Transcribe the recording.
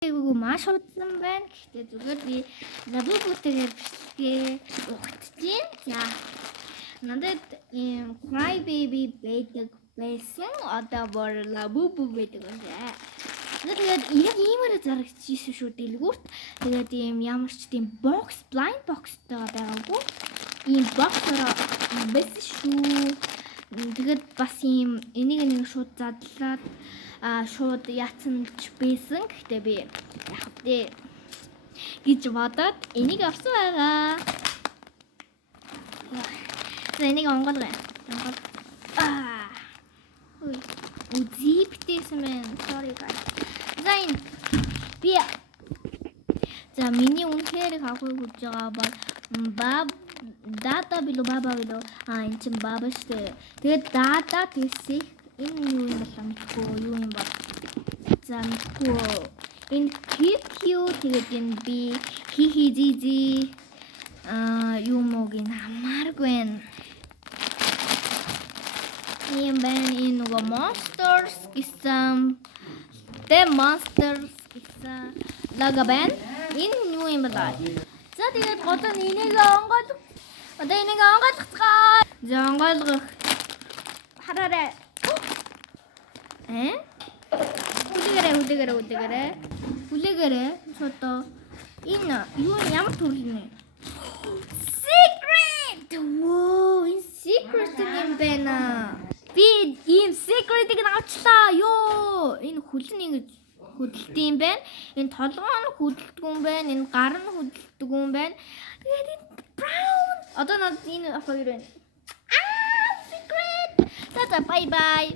Айгуу маш удаан байна. Гэхдээ зүгээр би лабубутэйгээр бичлэгээ ухтжин. За. Надад ийм Cry Baby байдаг байсан. Одоо бүр лабубу байдаг байна. Тэгээд яг иймэр зарагдчихсэн шүү дэлгүүрт. Тэгээд ийм ямар ч тийм box, blind boxтай байгаагүй. Ийм box-ороо байсан шүү. Тэгээд бас ийм энийг нэг шууд задлаад шууд яатсан ч байсан. Гэхдээ би яг тэ гэж бодоод энийг авсан байгаа. За энийг онгоолгоё. Ой. Үзиптэйсэн мэн. Sorry guys. За энэ би за миний үнхээр хавхыг хүж байгаа бол дата билүү баба билүү энэ чинь баба штэ. Тэгээд дата тэсэх энэ юу юм болоо мэдгүй юу юм бол. За мэдгүй энэ QQ тэгээд энэ би хихи зизи юу мог энэ хамааргүй байна. Ийм байна энэ нөгөө monsters гэсэн The Monsters гэсэн лого байна. Энэ юу юм бэ? За тэгээд годон энийг онгойлгох. Одоо энийг онгойлгоцгоо. За онгойлгох. Хараарай. Хүлээгээрэй. Чото. Энэ юу ямар төрлийн вэ? Secret! Воо, энэ secret юм байна. Би ийм secret-ийг авчлаа. Ёо, энэ хөлн ингэж хөдөлт юм байна. Энэ толгой нь хөдөлдөг юм байна. Энэ гар нь хөдөлдөг юм байна. Тэгээд энэ brown. Одоо надад энэ хоёр байна. Secret. За bye bye.